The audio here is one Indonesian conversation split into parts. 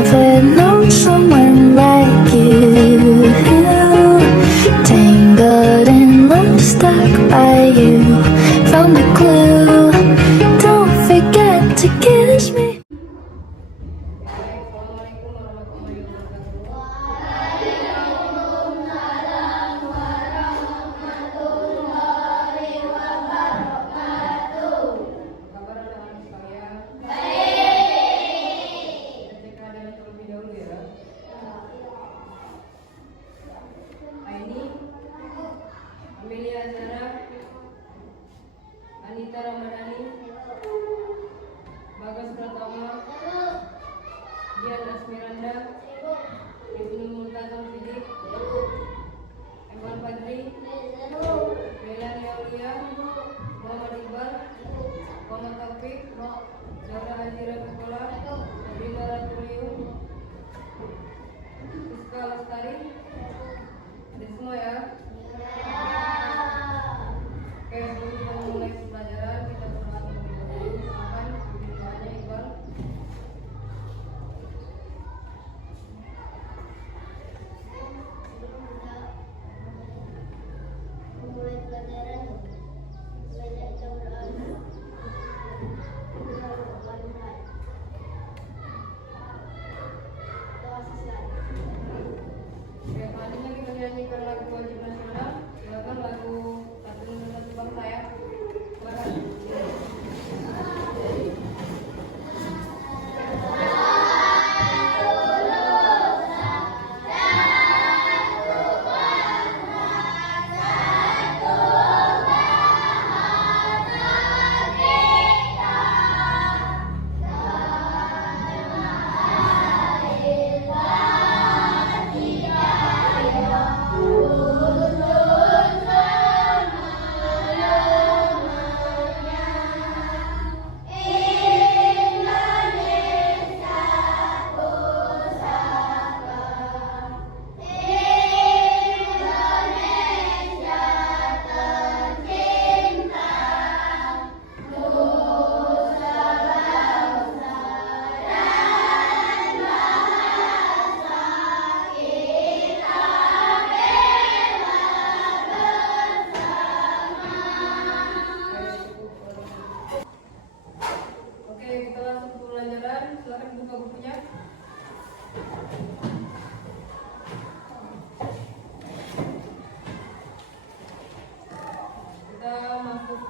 never known someone like you. Tangled in love, stuck by you. Found the clue. Don't forget to kiss me. Assalamualaikum warahmatullahi wabarakatuh. Kabar anak-anak sekalian? Kita cek keadaan terlebih dahulu ya. Aini, Amelia Zara, Anita Ramadhani, Bagas Pratama, Dian Asmiranda, Ibnu Multazam Sidik, Evan Fadri, Melani Aulia, Muhammad Iqbal, Muhammad Taufik, Zahra Azira Sekolah, Rina Ratuliu, Siska Lestari. Ada semua ya? Oke, sebelum kita mulai pembelajaran, kita berdoa terlebih dahulu. Silakan pimpin doanya, Iqbal. Memulai pelajaran, belajar kita berdoa. Doa selesai. Oke, selanjutnya kita nyanyikan lagu wajib nasional. Silakan lagu Satu Indonesia Satu Bangsa ya. Silakan. Oke, kita langsung ke pembelajaran. Silakan buka bukunya. Kita masuk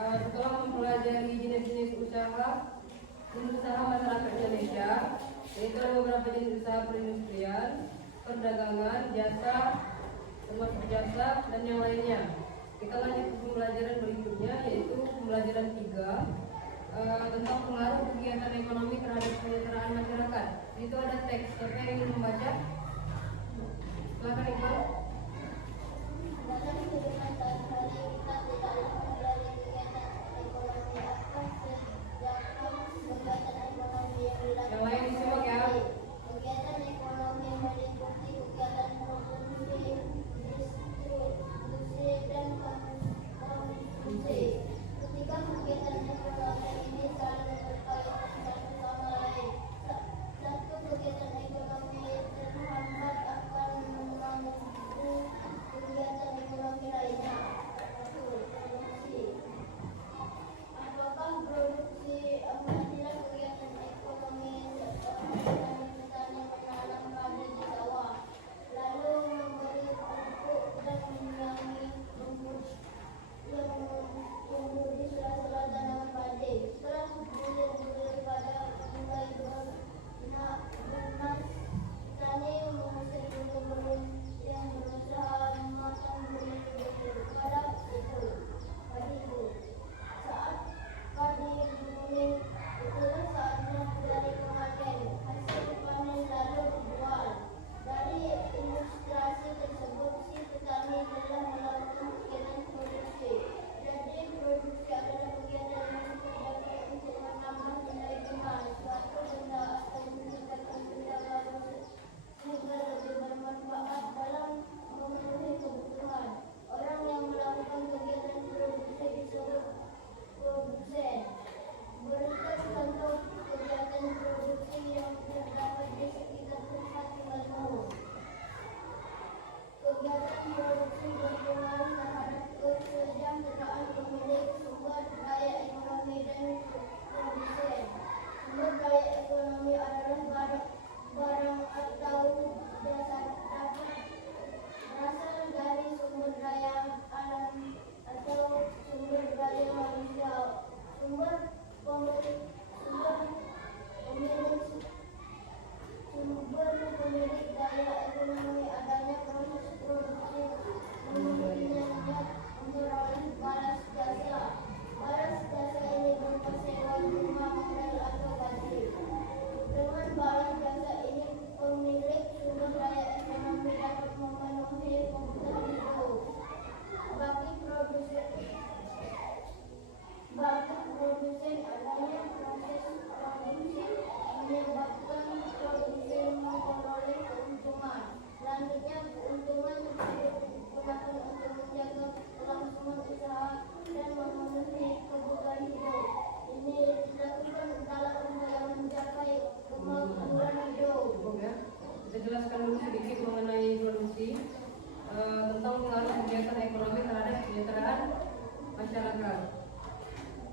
setelah mempelajari jenis-jenis usaha masyarakat Indonesia, yaitu ada beberapa jenis usaha perindustrian, perdagangan, jasa, termasuk jasa dan yang lainnya. Kita lanjut ke pembelajaran berikutnya, yaitu pembelajaran 3 tentang pengaruh kegiatan ekonomi terhadap kesejahteraan masyarakat. Itu ada teks. Siapa yang ingin membaca? Silakan Iqbal. Dalam kehidupan sehari-hari kita tidak lupa belajar kegiatan ekonomi apa sedangkan kegiatan ekonomi yang dilakukan. Yang lain disimak ya. Kegiatan ekonomi meliputi kegiatan produksi, distribusi, dan konsumsi. Ketika kegiatan ekonomi ini saling berkaitan satu sama lain, satu kegiatan ekonomi terhambat akan mengganggu kegiatan ekonomi lainnya. pemilik daya ekonomi adanya proses produksi memungkinkan niat memperoleh balas jasa. Balas jasa ini berupa sewa rumah, modal atau gaji. Dengan balas jasa ini pemilik sumber daya ekonomi dapat memenuhi kebutuhan hidup. Bagi produsen adanya proses produksi menyebabkan produsen memperoleh keuntungan. Selanjutnya, keuntungan tersebut digunakan untuk menjaga kelangsungan usaha dan memenuhi kebutuhan hidup. Ini dilakukan dalam upaya mencapai kemakmuran hidup. Cukup ya. Kita jelaskan dulu sedikit mengenai produksi, tentang pengaruh kegiatan ekonomi terhadap kesejahteraan masyarakat.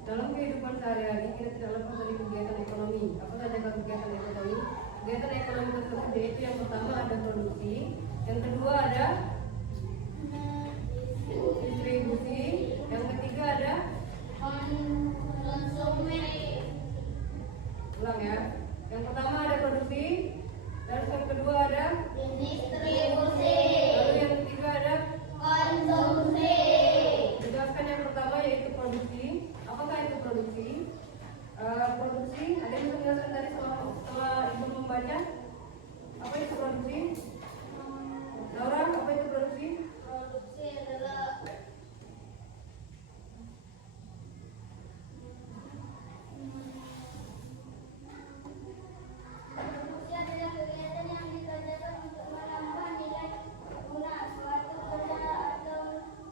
Dalam kehidupan sehari-hari kita tidak lepas dari kegiatan ekonomi. Apa saja kegiatan ekonomi? Kegiatan ekonomi tersebut yaitu yang pertama ada produksi, yang kedua ada distribusi, yang ketiga ada ulang ya. Yang pertama ada produksi, dan yang kedua ada Distribusi, lalu yang ketiga ada konsumsi. Jelaskan yang pertama yaitu produksi. Apakah itu produksi? Produksi, ada yang bisa menjelaskan tadi setelah ibu membaca? Apa itu produksi? Laura, apa itu produksi? Produksi adalah kegiatan yang dikerjakan untuk menambah nilai guna suatu benda atau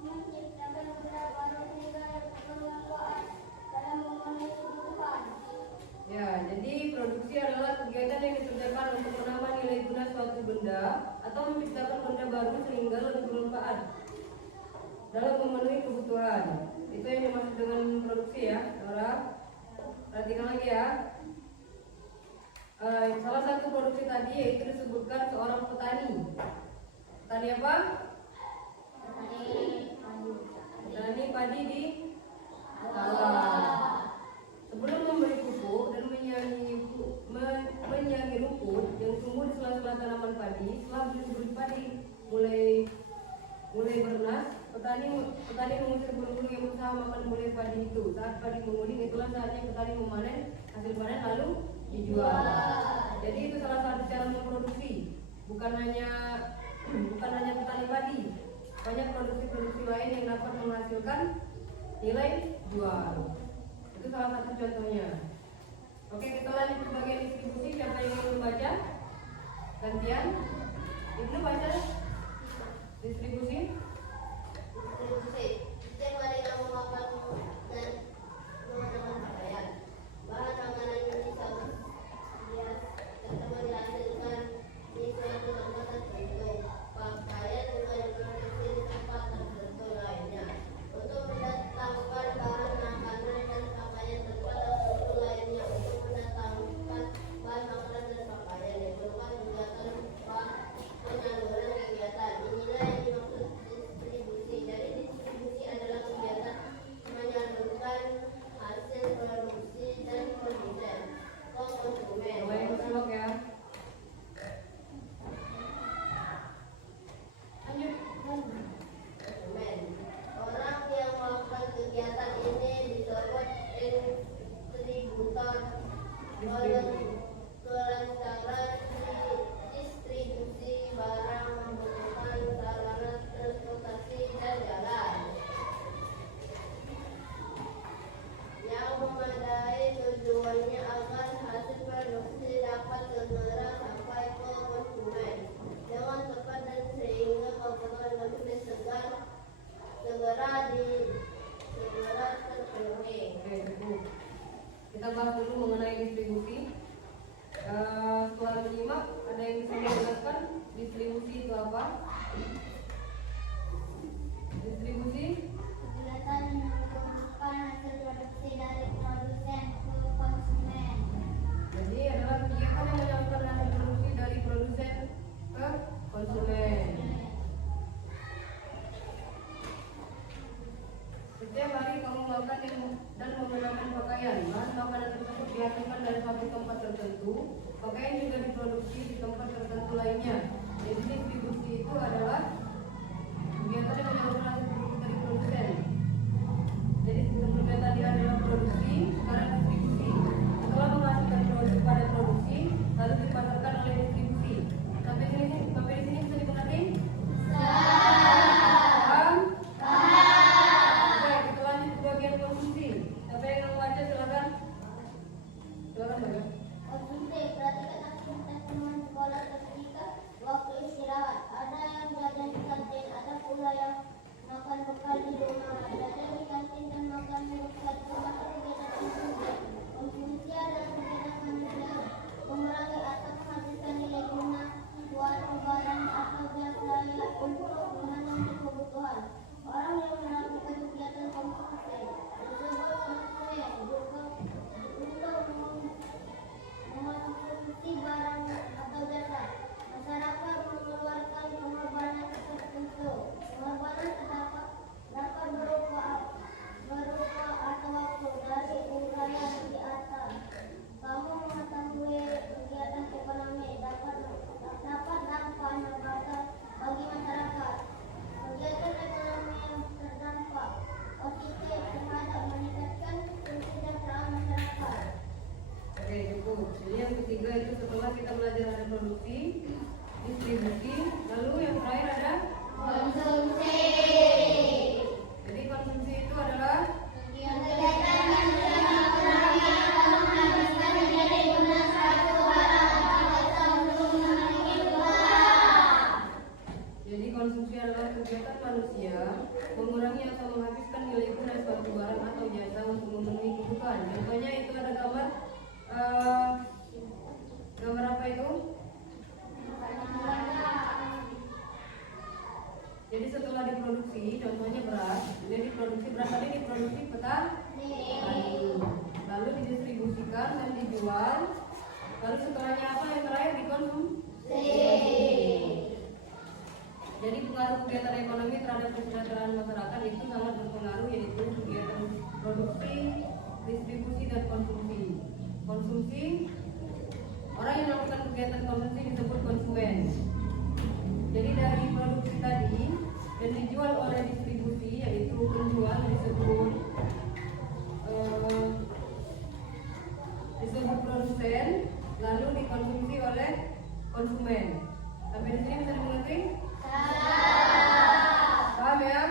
menciptakan benda baru hingga bermanfaat dalam memenuhi kebutuhan. Ya, jadi produksi adalah kegiatan yang dikerjakan untuk menambah nilai guna suatu benda atau menciptakan benda baru sehingga lebih bermanfaat dalam memenuhi kebutuhan. Itu yang dimaksud dengan produksi ya, Laura. Perhatikan lagi ya. Salah satu produksi tadi yaitu disebutkan seorang petani. Petani apa? Petani padi di sawah. Sebelum memberi pupuk dan menyiangi rumput yang tumbuh di sela-sela tanaman padi, setelah bibit padi mulai beranas, petani mengusir burung-burung yang berusaha makan bulir padi itu. Saat padi menguning, itulah saatnya petani memanen hasil panen lalu dijual. Jadi itu salah satu cara memproduksi. Bukan hanya petani padi, banyak produksi-produksi lain yang dapat menghasilkan nilai jual. Itu salah satu contohnya. Oke, kita lanjut ke bagian distribusi. Siapa yang ingin membaca? Gantian. Ibnu baca distribusi. Setiap hari kamu makan dan menggunakan pakaian. Bahan makanan yang dihasilkan di suatu tempat tertentu. Pakaian juga diproduksi di tempat tertentu lainnya. Untuk mendatangkan bahan makanan dan pakaian tempat tertentu lainnya, untuk mendatangkan bahan makanan dan pakaian diperlukan kegiatan penyaluran kegiatan. Inilah yang dimaksud distribusi. Jadi distribusi adalah kegiatan menyalurkan hasil produksi dan produsen ke konsumen. Coba yang bersimak ya. Lanjut. Konsumen. Orang yang melakukan kegiatan ini disebut distributor. Kelancaran distribusi barang membutuhkan sarana transportasi dan jalan yang memadai, tujuannya agar hasil produksi dapat segera sampai ke konsumen dengan tepat dan sehingga kebutuhan lebih segera terpenuhi. Oke, cukup. Kita bahas dulu mengenai distribusi. Setelah menyimak, ada yang bisa menjelaskan distribusi itu apa? Distribusi Kegiatan mengumpulkan hasil produksi dari produsen ke konsumen. jadi adalah kegiatan yang menyalurkan hasil produksi dari produsen ke konsumen. Setiap hari kamu makan dan menggunakan pakaian. Bahan makanan barang tersebut dihasilkan dari suatu tempat tertentu, pakaian juga diproduksi di tempat tertentu lainnya. Jadi distribusi itu adalah kegiatan yang menyalurkan hasil produksi dari produsen. Jadi sebelumnya tadi adalah produksi, sekarang distribusi. Setelah menghasilkan produk pada produksi, lalu dipasarkan oleh distribusi. Sampai di sini bisa dimengerti? Paham? Oke, kita lanjut ke bagian konsumsi. Siapa yang membaca silakan. Silakan baca. Konsumsi, perhatikan aktivitas teman sekolah ketika waktu istirahat. Ada yang jajan di kantin, ada pula yang makan bekal di rumah. Jajan di kantin dan makan di rumah termasuk kegiatan konsumsi. Konsumsi adalah kegiatan manusia mengurangi atau menghasilkan nilai guna suatu barang atau jasa untuk memenuhi kebutuhan. Orang yang melakukan kegiatan konsumsi disebut konsumen juga untuk mengonsumsi barang atau jasa. Masyarakat mengeluarkan pengorbanan tertentu. Pengorbanan dapat berupa atau waktu dari uraian di atas. Kamu mengetahui kegiatan ekonomi dapat dampaknya bagi masyarakat. Kegiatan ekonomi yang terdampak positif terhadap meningkatkan kesejahteraan masyarakat. Oke, cukup. Jadi yang ketiga itu setelah kita belajar ada produksi, distribusi, lalu yang terakhir ada Konsumsi. jadi konsumsi itu adalah Kegiatan manusia mengurangi atau menghabiskan nilai guna suatu barang atau jasa untuk memenuhi kebutuhan. jadi konsumsi adalah kegiatan manusia mengurangi atau menghabiskan nilai guna suatu barang atau jasa untuk memenuhi kebutuhan. Contohnya itu ada gambar apa itu? Jadi setelah diproduksi, contohnya beras, jadi beras tadi diproduksi petani, lalu didistribusikan dan dijual, lalu setelahnya apa yang terakhir dikonsumsi. Jadi pengaruh kegiatan ekonomi terhadap kesejahteraan masyarakat itu sangat berpengaruh, yaitu kegiatan produksi, distribusi dan konsumsi. Konsumsi, orang yang melakukan kegiatan konsumsi disebut konsumen. Jadi dari produksi tadi dan dijual oleh distribusi, yaitu penjual disebut produsen, lalu dikonsumsi oleh konsumen. Sampai di sini bisa dimengerti? Paham ya?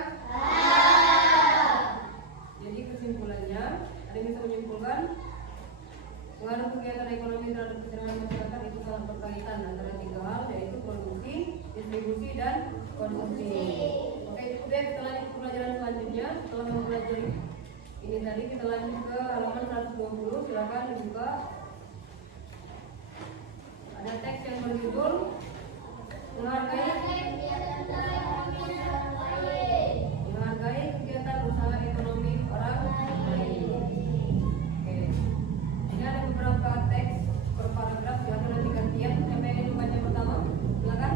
Jadi kesimpulannya, ada yang bisa menyimpulkan pengaruh kegiatan ekonomi terhadap kesejahteraan masyarakat itu sangat berkaitan antara tiga hal, yaitu produksi, distribusi, dan konsumsi. Oke, cukup ya, kita lanjut ke pelajaran selanjutnya. Setelah mempelajari ini tadi, kita lanjut ke halaman 120. Silakan dibuka. Ada teks yang berjudul menghargai kegiatan usaha ekonomi orang lain. Oke. Ini ada beberapa teks per paragraf, silakan nanti gantian. Siapa yang ingin membaca pertama? Silakan.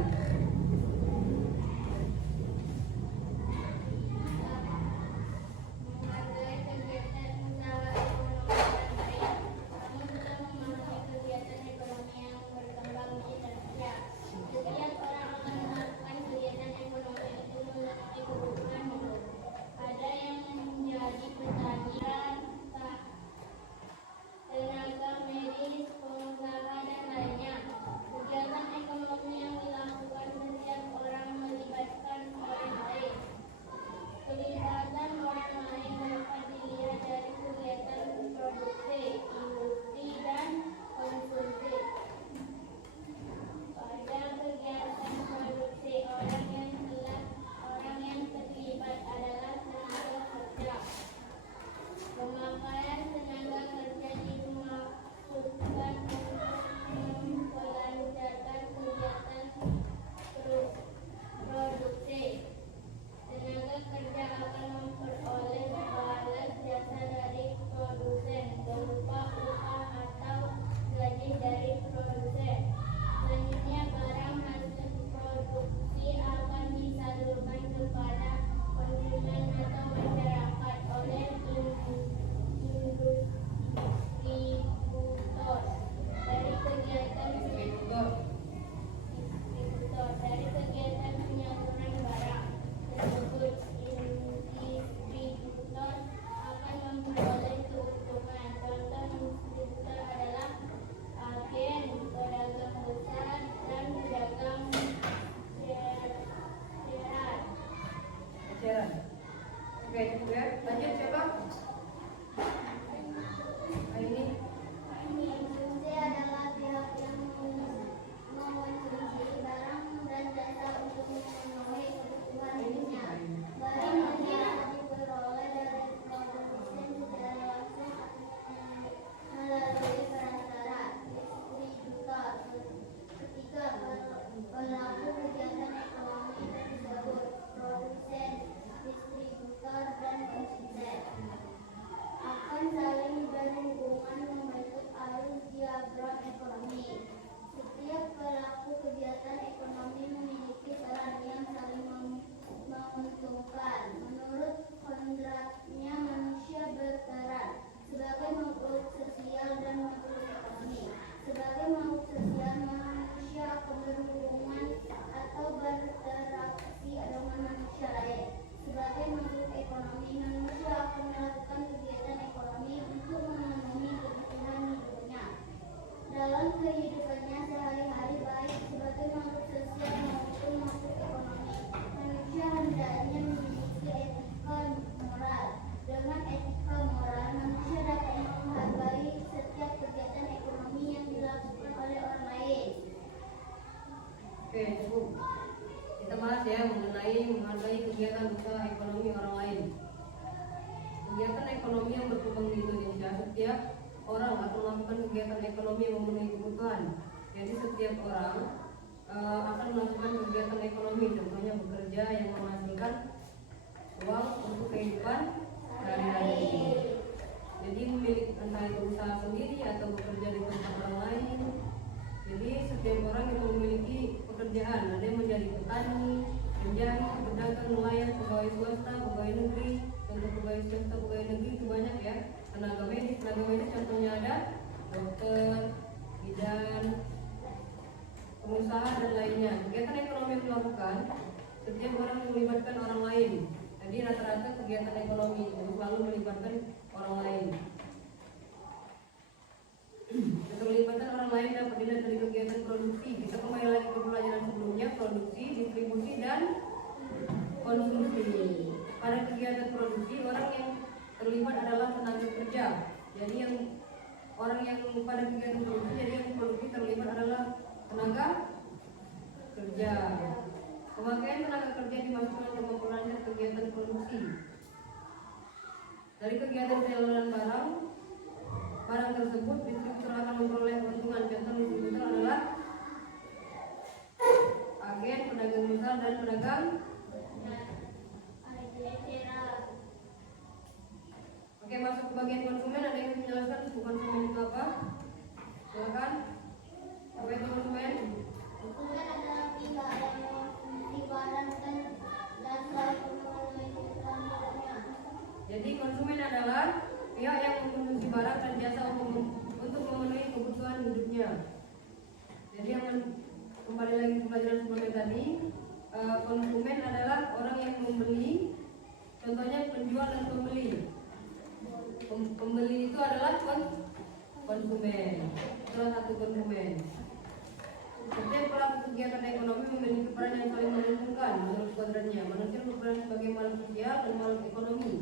Menghargai kegiatan usaha ekonomi orang lain. Kamu sudah memenuhi kegiatan ekonomi yang berkembang di Indonesia. Setiap orang menggunakan dalam kehidupannya sehari-hari baik sebagai makhluk sosial maupun makhluk ekonomi. Manusia hendaknya memiliki etika moral. Dengan etika moral, manusia dapat menghargai setiap kegiatan ekonomi yang dilakukan oleh orang lain. Oke, cukup. Kita bahas ya mengenai menghargai kegiatan usaha ekonomi orang lain. Kegiatan ekonomi yang berkembang di Indonesia, setiap orang akan melakukan kegiatan ekonomi yang memenuhi kebutuhan. Jadi setiap orang akan melakukan kegiatan ekonomi, contohnya bekerja yang menghasilkan uang untuk kehidupan sehari-hari. Jadi memiliki entah itu usaha sendiri atau bekerja di tempat orang lain. Jadi setiap orang yang memiliki pekerjaan, ada yang menjadi petani, penjahit, pedagang, nelayan, pegawai swasta, pegawai negeri. Untuk pegawai swasta, pegawai negeri itu banyak ya. Tenaga medis contohnya ada dokter, bidan, pengusaha dan lainnya. Kegiatan ekonomi yang dilakukan, setiap orang melibatkan orang lain. Jadi rata-rata kegiatan ekonomi itu selalu melibatkan orang lain. Keterlibatan orang lain dapat dilihat dari kegiatan produksi. Kita kembali lagi ke pelajaran sebelumnya, produksi, distribusi, dan konsumsi. Pada kegiatan produksi, orang yang terlibat adalah tenaga kerja. Jadi orang yang pada kegiatan produksi, jadi yang produksi terlibat adalah tenaga kerja. Pemakaian tenaga kerja dimasukkan untuk memperlancar kegiatan produksi. Dari kegiatan penyaluran barang tersebut distributor akan memperoleh keuntungan. Contoh distributor adalah agen, pedagang besar, dan pedagang. Oke, masuk ke bagian konsumen. Ada yang menjelaskan konsumen itu apa? Silakan. Apa itu konsumen? Konsumen adalah pihak yang mengonsumsi barang dan selalu memenuhi kebutuhan hidupnya. Jadi konsumen adalah pihak yang mengkonsumsi barang dan jasa untuk memenuhi kebutuhan hidupnya. Jadi yang kembali lagi ke pelajaran sebelumnya tadi, konsumen adalah orang yang membeli. Contohnya penjual dan pembeli. Pembeli itu adalah konsumen. Salah satu konsumen. Setiap pelaku kegiatan ekonomi memiliki peran yang saling menguntungkan menurut kodratnya. Manusia berperan sebagai makhluk sosial dan makhluk ekonomi.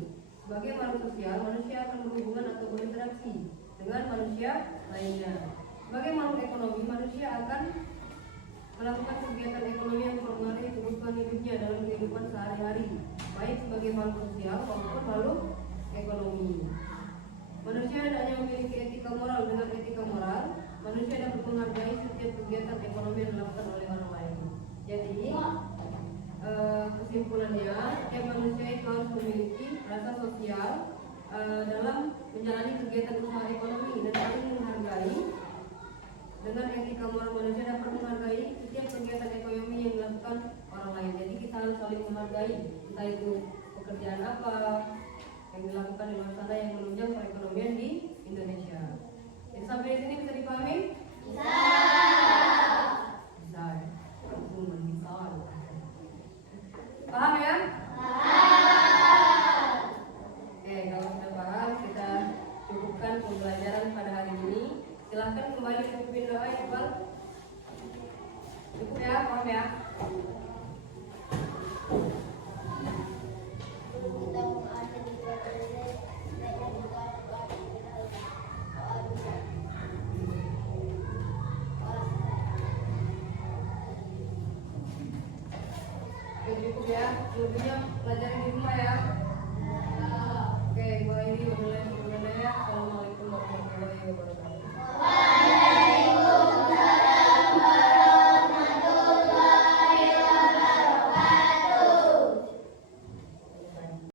Sebagai makhluk sosial, manusia akan berhubungan atau berinteraksi dengan manusia lainnya. Sebagai makhluk ekonomi, manusia akan melakukan kegiatan ekonomi yang mempengaruhi kebutuhan hidupnya dalam kehidupan sehari-hari, baik sebagai makhluk sosial maupun makhluk ekonomi. Manusia hendaknya memiliki etika moral. Dengan etika moral, manusia dapat menghargai setiap kegiatan ekonomi yang dilakukan oleh orang lain. Jadi, kesimpulannya, setiap manusia itu harus memiliki rasa sosial dalam menjalani kegiatan usaha ekonomi dan saling menghargai. Dengan etika moral, manusia dapat menghargai setiap kegiatan ekonomi yang dilakukan orang lain. Jadi kita harus saling menghargai, entah itu pekerjaan apa yang dilakukan di luar sana yang menunjang perekonomian di Indonesia. Jadi sampai di sini bisa dipahami? Bisa. Bisa. Bisa. Paham ya? Paham. Oke, kalau sudah paham, kita cukupkan pembelajaran pada hari ini. Silahkan kembali ke pimpin doa, Iqbal. Cukup ya, paham ya? Cukup ya, selebihnya pelajari di rumah ya. Oke, mulai ini